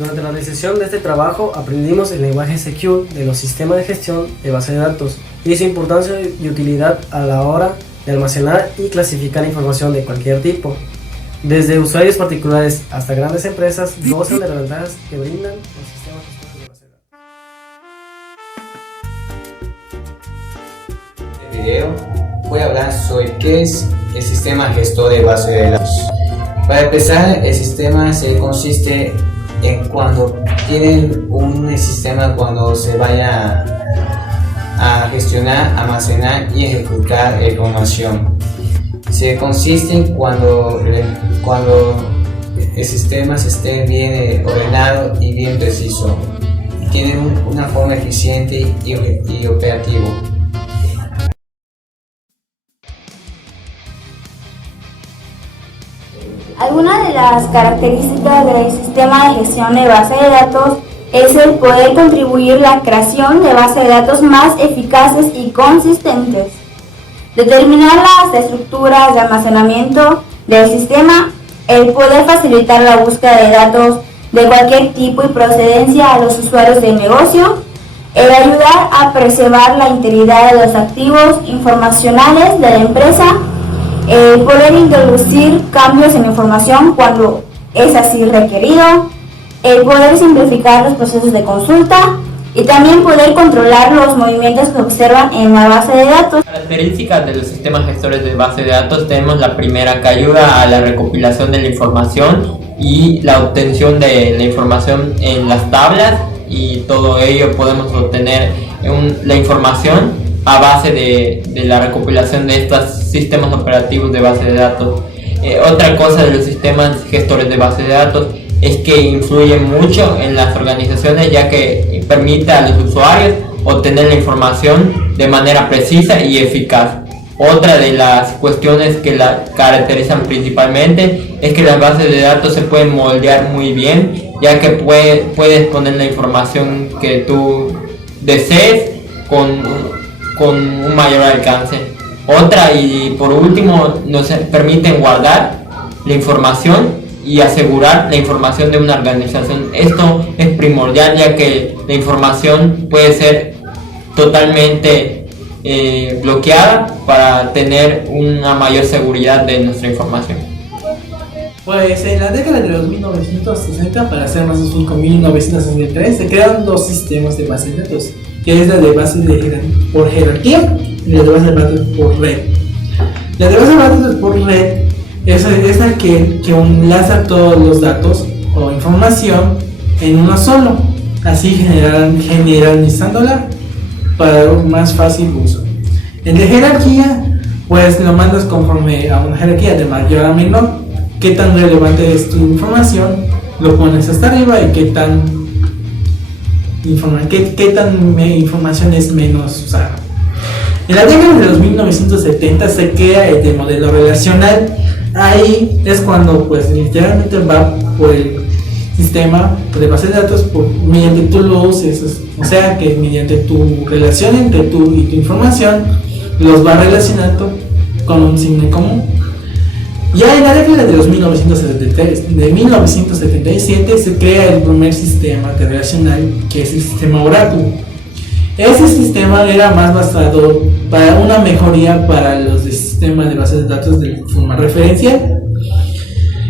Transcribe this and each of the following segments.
Durante la realización de este trabajo aprendimos el lenguaje SQL de los sistemas de gestión de base de datos y su importancia y utilidad a la hora de almacenar y clasificar información de cualquier tipo. Desde usuarios particulares hasta grandes empresas gozan de las ventajas que brindan los sistemas de base de datos. En este video voy a hablar sobre qué es el sistema gestor de base de datos. Para empezar, el sistema consiste en cuando tienen un sistema cuando se vaya a gestionar, almacenar y ejecutar información. Se consiste en cuando el sistema esté bien ordenado y bien preciso. Tiene una forma eficiente y operativo. Algunas de las características del sistema de gestión de base de datos es el poder contribuir a la creación de bases de datos más eficaces y consistentes, determinar las estructuras de almacenamiento del sistema, el poder facilitar la búsqueda de datos de cualquier tipo y procedencia a los usuarios del negocio, el ayudar a preservar la integridad de los activos informacionales de la empresa, el poder introducir cambios en la información cuando es así requerido, el poder simplificar los procesos de consulta y también poder controlar los movimientos que observan en la base de datos. Características de los sistemas gestores de base de datos: tenemos la primera, que ayuda a la recopilación de la información y la obtención de la información en las tablas, y todo ello podemos obtener la información a base de la recopilación de estos sistemas operativos de base de datos. Otra cosa de los sistemas gestores de base de datos es que influyen mucho en las organizaciones, ya que permite a los usuarios obtener la información de manera precisa y eficaz. Otra de las cuestiones que la caracterizan principalmente es que las bases de datos se pueden moldear muy bien, ya que puedes poner la información que tú desees con un mayor alcance. Otra, y por último, nos permiten guardar la información y asegurar la información de una organización. Esto es primordial, ya que la información puede ser totalmente bloqueada para tener una mayor seguridad de nuestra información. Pues en la década de los 1960, para ser más específico 1963, se crearon dos sistemas de base de datos, que es la de base por jerarquía y la de base de datos por red. La de base de datos por red es la que enlaza todos los datos o información en uno solo, así generalizándola para un más fácil uso. El de jerarquía, pues lo mandas conforme a una jerarquía de mayor a menor. Qué tan relevante es tu información, lo pones hasta arriba, y qué tan información es menos usada. En la década de los 1970 se crea el de modelo relacional. Ahí es cuando pues literalmente va por el sistema de base de datos mediante tú lo uses, o sea que mediante tu relación entre tú y tu información los va relacionando con un signo en común. Ya en la década de los 1977 se crea el primer sistema relacional, que es el sistema Oracle. Ese sistema era más basado para una mejoría para los sistemas de bases de datos de forma referencial.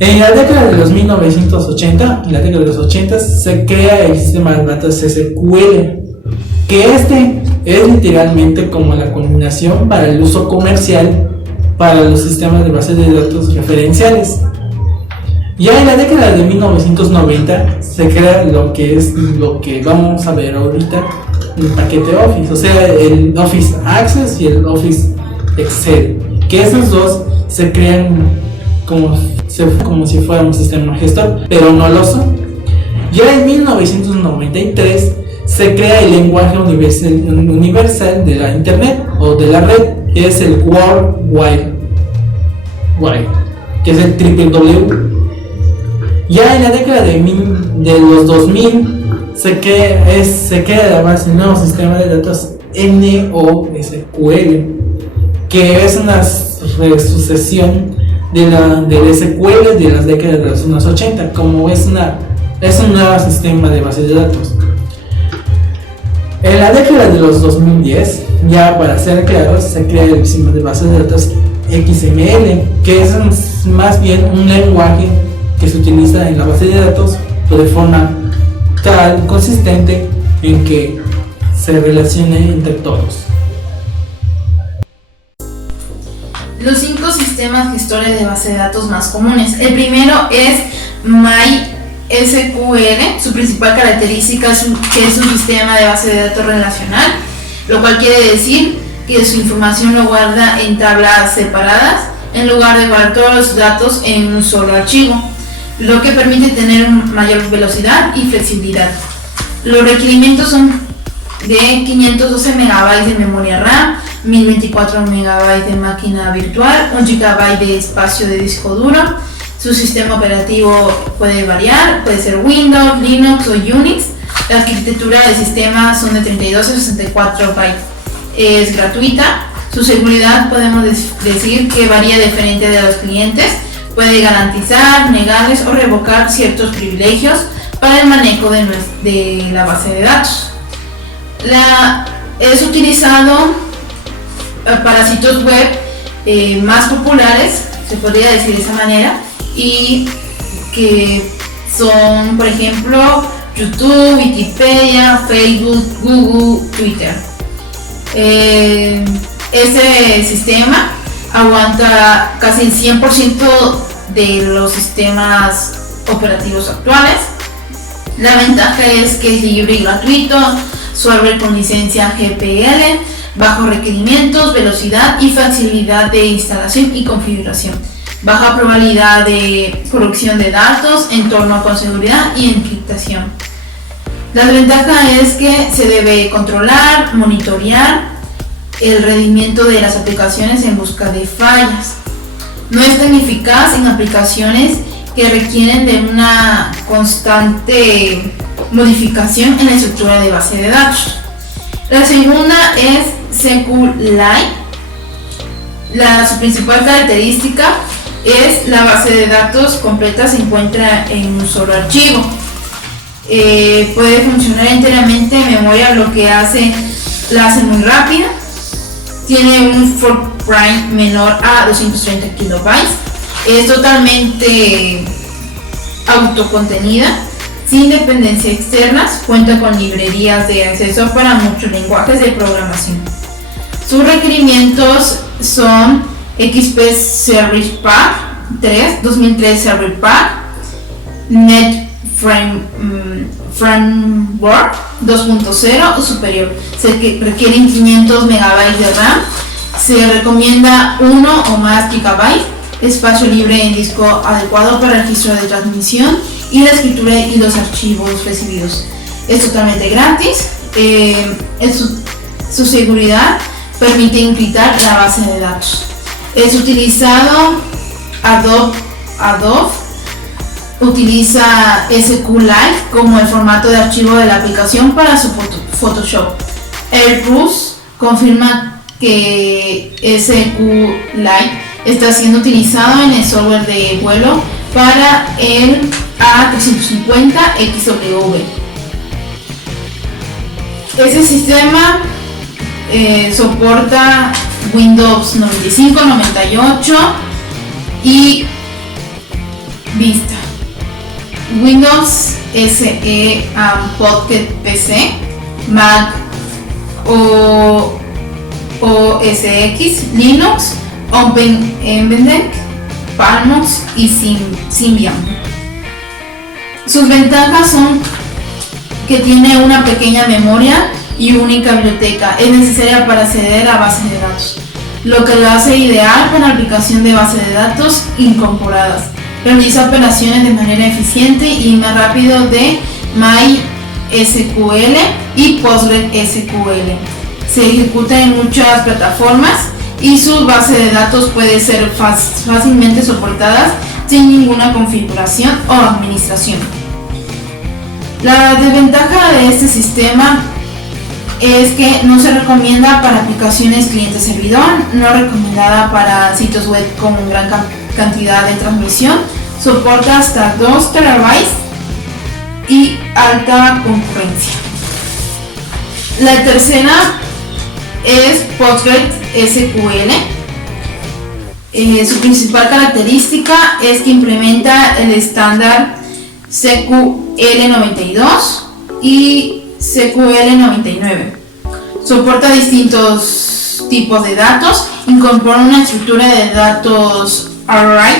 En la década de los 1980, en la década de los 80 se crea el sistema de datos SQL, que es literalmente como la combinación para el uso comercial para los sistemas de bases de datos referenciales. Ya en la década de 1990 se crea lo que vamos a ver ahorita, el paquete Office, o sea, el Office Access y el Office Excel, que esos dos se crean como si fuera un sistema gestor, pero no lo son. Ya en 1993 se crea el lenguaje universal de la Internet o de la red, que es el World Wide Web, que es el WWW. Ya en la década de los 2000 se crea además el nuevo sistema de datos NoSQL, que es una resucesión del SQL de las décadas de los años 80. Como es una es un nuevo sistema de base de datos. En la década de los 2010, ya para ser claros, se crea el sistema de base de datos XML, que es más bien un lenguaje que se utiliza en la base de datos de forma tal, consistente, en que se relacione entre todos. Los 5 sistemas gestores de base de datos más comunes. El primero es MySQL. Su principal característica es que es un sistema de base de datos relacional, lo cual quiere decir que su información lo guarda en tablas separadas en lugar de guardar todos los datos en un solo archivo, lo que permite tener mayor velocidad y flexibilidad. Los requerimientos son de 512 MB de memoria RAM, 1024 MB de máquina virtual, 1 GB de espacio de disco duro. Su sistema operativo puede variar, puede ser Windows, Linux o Unix. La arquitectura del sistema son de 32 a 64 bytes. Es gratuita. Su seguridad podemos decir que varía diferente de los clientes. Puede garantizar, negarles o revocar ciertos privilegios para el manejo de la base de datos. Es utilizado para sitios web más populares, se podría decir de esa manera, y que son, por ejemplo, YouTube, Wikipedia, Facebook, Google, Twitter. Este sistema aguanta casi el 100% de los sistemas operativos actuales. La ventaja es que es libre y gratuito, software con licencia GPL, bajo requerimientos, velocidad y facilidad de instalación y configuración, baja probabilidad de corrupción de datos, entorno con seguridad y encriptación. La ventaja es que se debe controlar, monitorear el rendimiento de las aplicaciones en busca de fallas. No es tan eficaz en aplicaciones que requieren de una constante modificación en la estructura de base de datos. La segunda es SQLite. Su principal característica es la base de datos completa se encuentra en un solo archivo. Puede funcionar enteramente en memoria, lo que la hace muy rápida. Tiene un footprint menor a 230 kilobytes. Es totalmente autocontenida, sin dependencias externas. Cuenta con librerías de acceso para muchos lenguajes de programación. Sus requerimientos son XP Service Pack 3, 2003 Service Pack, Net Framework 2.0 o superior. Se requieren 500 MB de RAM. Se recomienda 1 o más GB, espacio libre en disco adecuado para el registro de transmisión y la escritura y los archivos recibidos. Es totalmente gratis. Su seguridad permite encriptar la base de datos. Es utilizado Adobe utiliza SQLite como el formato de archivo de la aplicación para su Photoshop. Airbus confirma que SQLite está siendo utilizado en el software de vuelo para el A350XW. Ese sistema soporta Windows 95, 98 y Vista. Windows SE Pocket PC, Mac OS X, Linux, OpenMDX, Palmos y Symbian. Sus ventajas son que tiene una pequeña memoria y única biblioteca. Es necesaria para acceder a bases de datos, lo que lo hace ideal para la aplicación de bases de datos incorporadas. Realiza operaciones de manera eficiente y más rápido de MySQL y PostgreSQL. Se ejecuta en muchas plataformas y su base de datos puede ser fácilmente soportadas sin ninguna configuración o administración. La desventaja de este sistema es que no se recomienda para aplicaciones cliente-servidor, no recomendada para sitios web con gran cantidad de transmisión, soporta hasta 2 terabytes y alta concurrencia. La tercera es PostgreSQL. Su principal característica es que implementa el estándar SQL92 y SQL99. Soporta distintos tipos de datos, incorpora una estructura de datos array,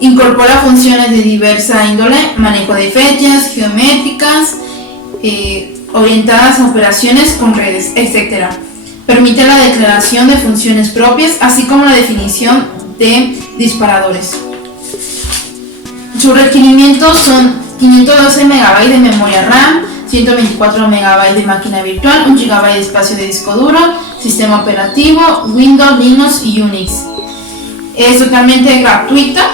incorpora funciones de diversa índole, manejo de fechas geométricas, orientadas a operaciones con redes, etc. Permite la declaración de funciones propias, así como la definición de disparadores. Sus requerimientos son 512 MB de memoria RAM, 124 MB de máquina virtual, 1 GB de espacio de disco duro, sistema operativo, Windows, Linux y Unix. Es totalmente gratuita.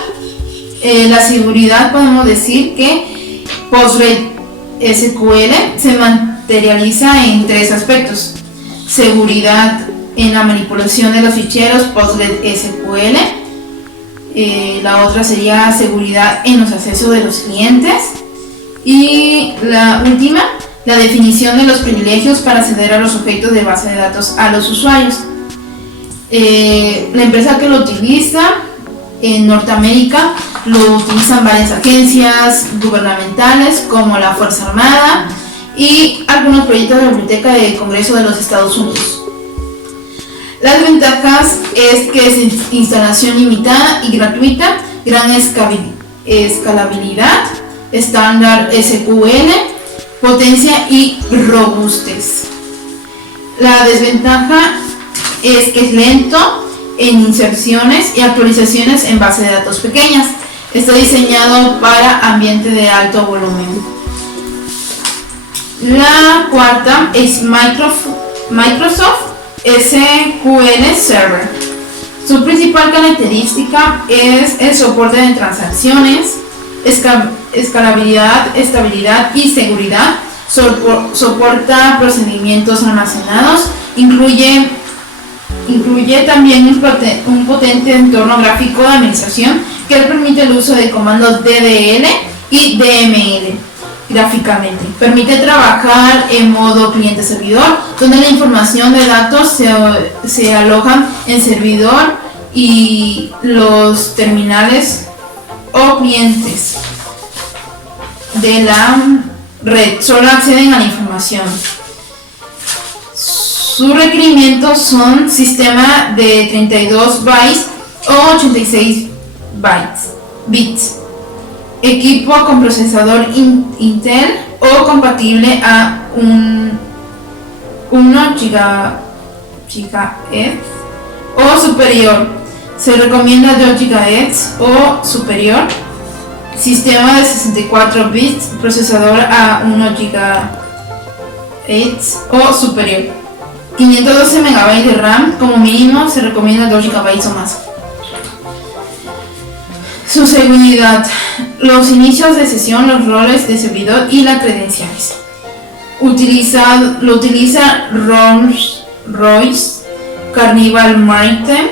La seguridad, podemos decir que PostgreSQL se materializa en tres aspectos: seguridad en la manipulación de los ficheros PostgreSQL, la otra sería seguridad en los accesos de los clientes, y la última, la definición de los privilegios para acceder a los objetos de base de datos a los usuarios. La empresa que lo utiliza en Norteamérica lo utilizan varias agencias gubernamentales como la Fuerza Armada y algunos proyectos de la Biblioteca del Congreso de los Estados Unidos. Las ventajas es que es instalación limitada y gratuita, gran escalabilidad, estándar SQL, potencia y robustez. La desventaja es que es lento en inserciones y actualizaciones en base de datos pequeñas. Está diseñado para ambiente de alto volumen. La cuarta es Microsoft SQL Server. Su principal característica es el soporte de transacciones, escalabilidad, estabilidad y seguridad. Soporta procedimientos almacenados, incluye también un potente entorno gráfico de administración que permite el uso de comandos DDL y DML gráficamente. Permite trabajar en modo cliente-servidor, donde la información de datos se aloja en servidor y los terminales o clientes de la red solo acceden a la información. Sus requerimientos son sistema de 32 bytes o 86 bits, equipo con procesador Intel o compatible a 1 GHz o superior. Se recomienda 2 GHz o superior. Sistema de 64 bits, procesador a 1 GHz o superior. 512 MB de RAM, como mínimo se recomienda 2 GB o más. Su seguridad: los inicios de sesión, los roles de servidor y las credenciales. Lo utiliza Rolls-Royce, Carnival Maritime,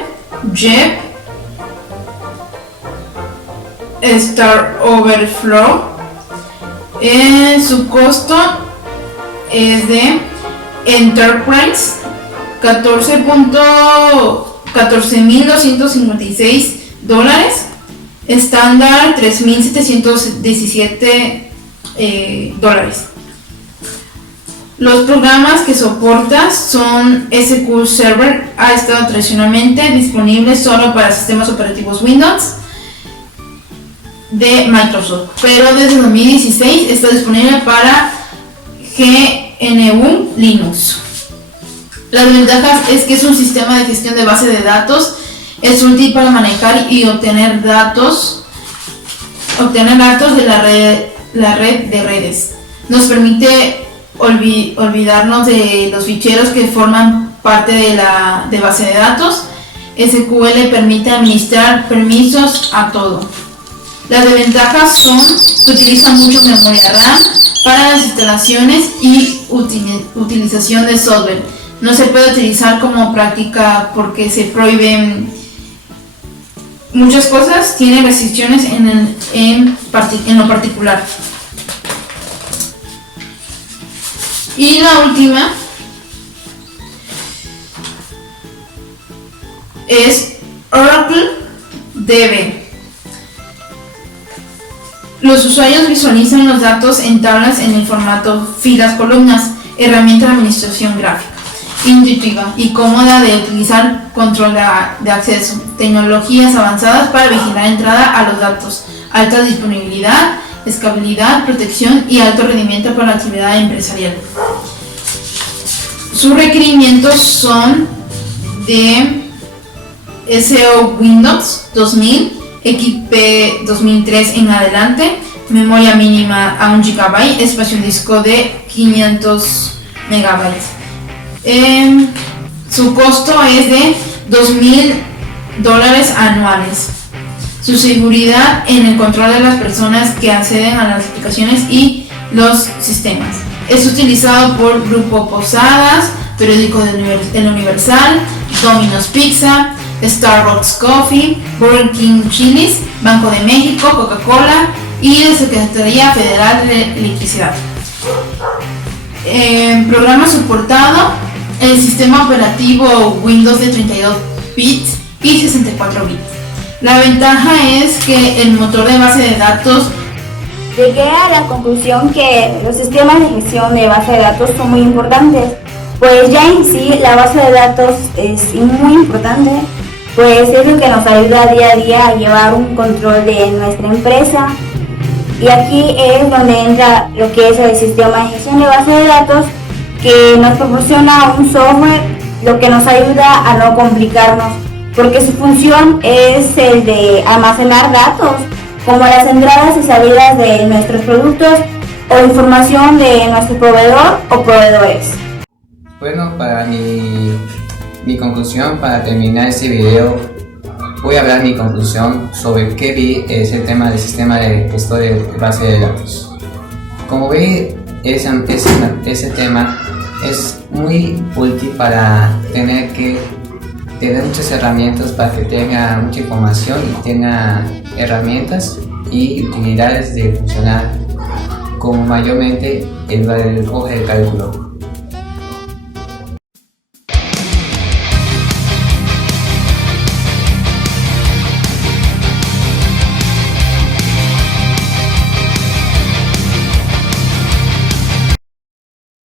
JEP, Star Overflow. Su costo es de Enterprise $14,256, estándar $3,717. Los programas que soporta son SQL Server, ha estado tradicionalmente disponible solo para sistemas operativos Windows de Microsoft, pero desde 2016 está disponible para GNU Linux. Las ventajas es que es un sistema de gestión de base de datos, es útil para manejar y obtener datos de la red de redes. Nos permite olvidarnos de los ficheros que forman parte de base de datos. SQL permite administrar permisos a todo. Las desventajas son que utiliza mucho memoria RAM para las instalaciones y utilización de software. No se puede utilizar como práctica porque se prohíben muchas cosas, tiene restricciones en lo particular. Y la última es Oracle DB. Los usuarios visualizan los datos en tablas en el formato filas columnas, herramienta de administración gráfica, intuitiva y cómoda de utilizar, control de acceso, tecnologías avanzadas para vigilar entrada a los datos, alta disponibilidad, escalabilidad, protección y alto rendimiento para la actividad empresarial. Sus requerimientos son de SO Windows 2000, XP 2003 en adelante, memoria mínima a 1 GB, espacio en disco de 500 MB. Su costo es de $2,000 anuales. Su seguridad en el control de las personas que acceden a las aplicaciones y los sistemas. Es utilizado por Grupo Posadas, Periódico del Universal, Domino's Pizza, Starbucks Coffee, Burger King Chili's, Banco de México, Coca-Cola y la Secretaría Federal de Electricidad. Programa soportado, el sistema operativo Windows de 32 bits y 64 bits. La ventaja es que el motor de base de datos. Llegué a la conclusión que los sistemas de gestión de base de datos son muy importantes, pues ya en sí la base de datos es muy importante, pues es lo que nos ayuda día a día a llevar un control de nuestra empresa. Y aquí es donde entra lo que es el sistema de gestión de base de datos, que nos proporciona un software, lo que nos ayuda a no complicarnos, porque su función es el de almacenar datos, como las entradas y salidas de nuestros productos o información de nuestro proveedor o proveedores. Bueno, para mi conclusión, para terminar este video, voy a hablar mi conclusión sobre qué vi es el tema del sistema de gestor de base de datos. Como ve, ese tema es muy útil para tener muchas herramientas para que tenga mucha información y tenga herramientas y utilidades de funcionar como mayormente el hoja de cálculo.